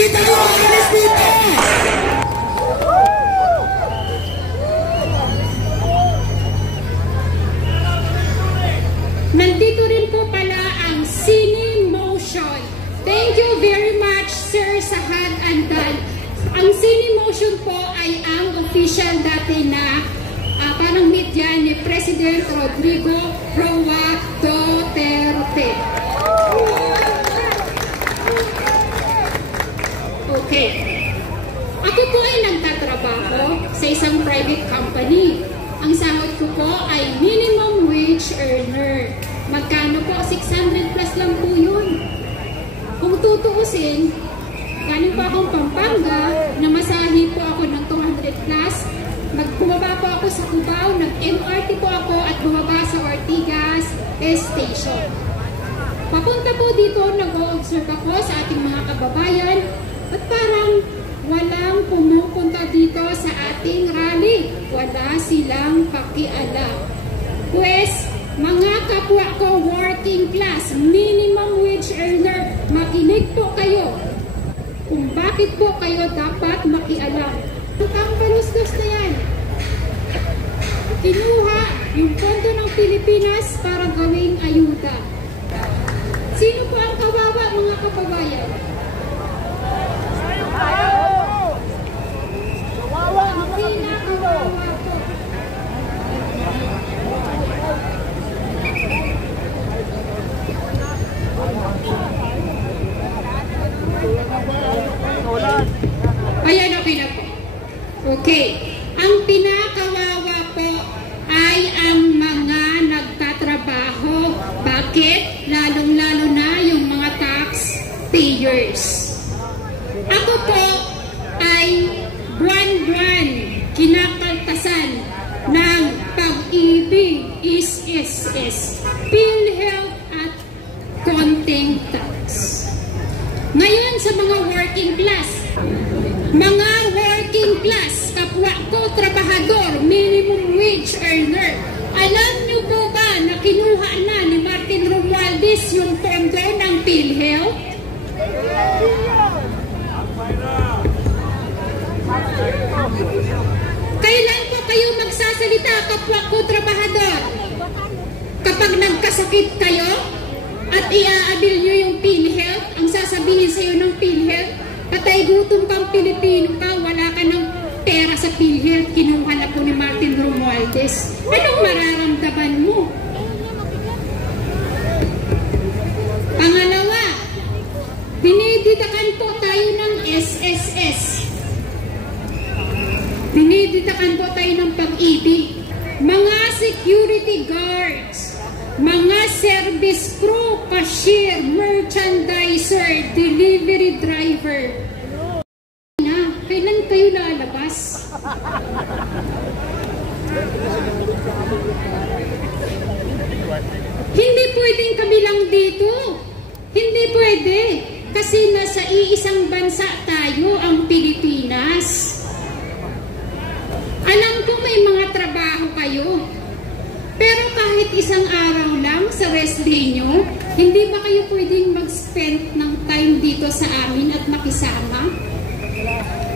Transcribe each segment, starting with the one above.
Hindi tayo aalis dito! Nandito rin po pala ang Cinemotion. Thank you very much, Sir Sahad Andan. Ang Cinemotion po ay ang official dati na parang media ni President Rodrigo Roa Duterte. Okay. Ako po ay nagtatrabaho sa isang private company. Ang sahod ko po ay minimum wage earner. Magkano po? 600 plus lang po yun. Kung tutuusin, galing pa akong Pampanga, namasahe po ako ng 200 plus. Bumaba po ako sa Cubao, nag-MRT po ako at bumaba sa Ortigas Station. Papunta po dito, nag-o-observe ako sa ating mga kababayan at parang walang pumupunta dito sa ating rally. Wala silang pakialam. Pues, mga kapwa ko working class, minimum wage earner, makinig po kayo. Kung bakit po kayo dapat makialam. Ang panustos na yan. Kinuha yung pondo ng Pilipinas para gawing ayuda. Sino po ang kawawa, mga kababayan? Ayan, okay na po. Okay. Ang pinakawawa po ay ang mga nagtatrabaho. Bakit? Lalong-lalo na yung mga taxpayers. Ako po ay buwan-buwan kinakaltasan ng Pag-ibig, SSS, PhilHealth at konting tax. Ngayon sa mga working class, kapwa ko, trabahador, minimum wage earner, alam niyo po ba na kinuha na ni Martin Romualdez yung pondo ng PhilHealth? Kailan po kayo magsasalita, kapwa ko, trabahador? Kapag nagkasakit kayo at iaabil nyo yung PhilHealth, ang sasabihin sa'yo ng PhilHealth, patay gutom kang Pilipino ka, wala ka ng pera sa PhilHealth, kinuha na po ni Martin Romualdez. Anong mararamdaman mo? Pangalawa, diniditakan po tayo ng SSS. Diniditakan po tayo ng Pag-ibig. Mga security guards, mga service crew, cashier, merchandiser, delivery driver. Kailan kayo lalabas? Hindi pwedeng kami lang dito. Hindi pwede. Kasi nasa iisang bansa tayo, ang Pilipinas. Alam ko may mga trabaho kayo. Pero kahit isang araw lang sa rest day nyo, hindi ba kayo pwedeng mag-spend ng time dito sa amin at makisama?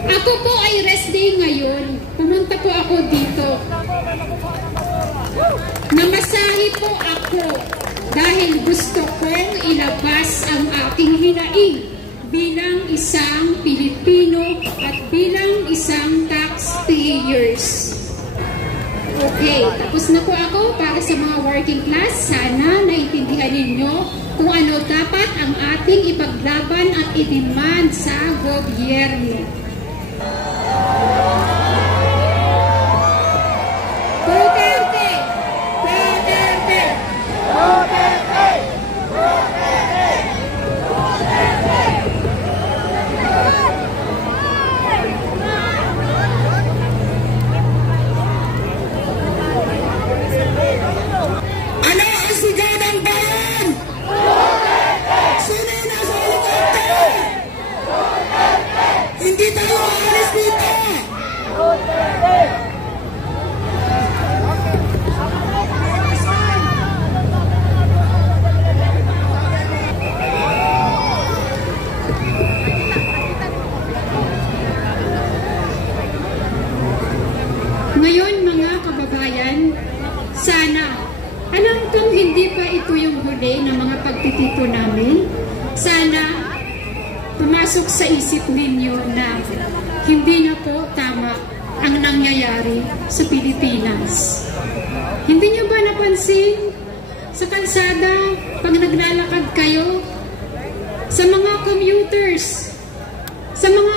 Ako po ay rest day ngayon. Pumunta po ako dito. Namasahe po ako dahil gusto kong ilabas ang aking hinaing bilang isang Pilipino at bilang isang taxpayers. Okay, tapos na po ako para sa mga working class. Sana naintindihan ninyo kung ano dapat ang ating ipaglaban at i-demand sa gobyerno. Duterte! Duterte! Duterte! Duterte! Ano ang sigaw ng bayan? Duterte! Sino na sa Duterte? Duterte! Hindi tayo hindi pa ito yung huli ng mga pagtitito namin, sana pumasok sa isip ninyo na hindi na po tama ang nangyayari sa Pilipinas. Hindi nyo ba napansin sa kalsada pag naglalakad kayo, sa mga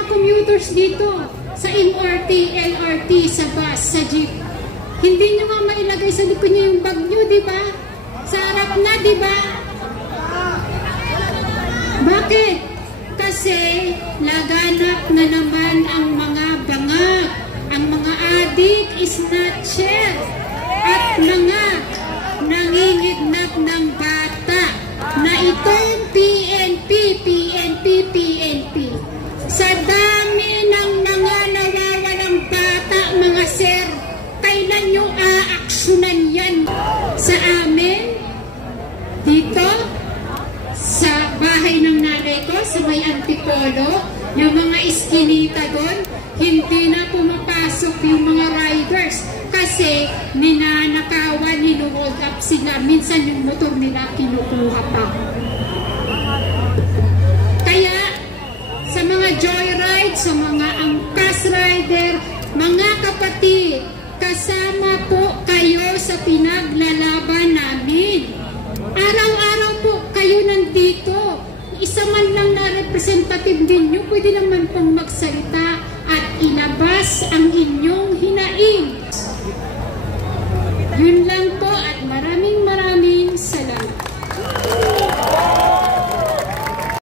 commuters dito, sa MRT, LRT, sa bus, sa jeep, hindi nyo nga mailagay sa likod nyo yung bag nyo, di ba? Sa harap na, di ba? Bakit? Kasi laganap na naman ang mga bangag, ang mga adik, snatcher, at mga nangingidnap ng bata na itong PNP. Sa dami ng mga nawawalang bata, mga sir, kailan nyo aaksyonan yan sa amin? Dito, sa bahay ng nanay ko, sa may Antipolo, yung mga iskinita doon, hindi na pumapasok yung mga riders kasi ninanakawan, ninuhold up sila. Minsan yung motor nila kinukuha pa. Kaya, sa mga joyride, sa mga angkas rider, mga kapatid, kasama po kayo sa pinaglalaban namin. Araw-araw po kayo nandito. Isa man lang na representative ninyo, pwede naman pong magsalita.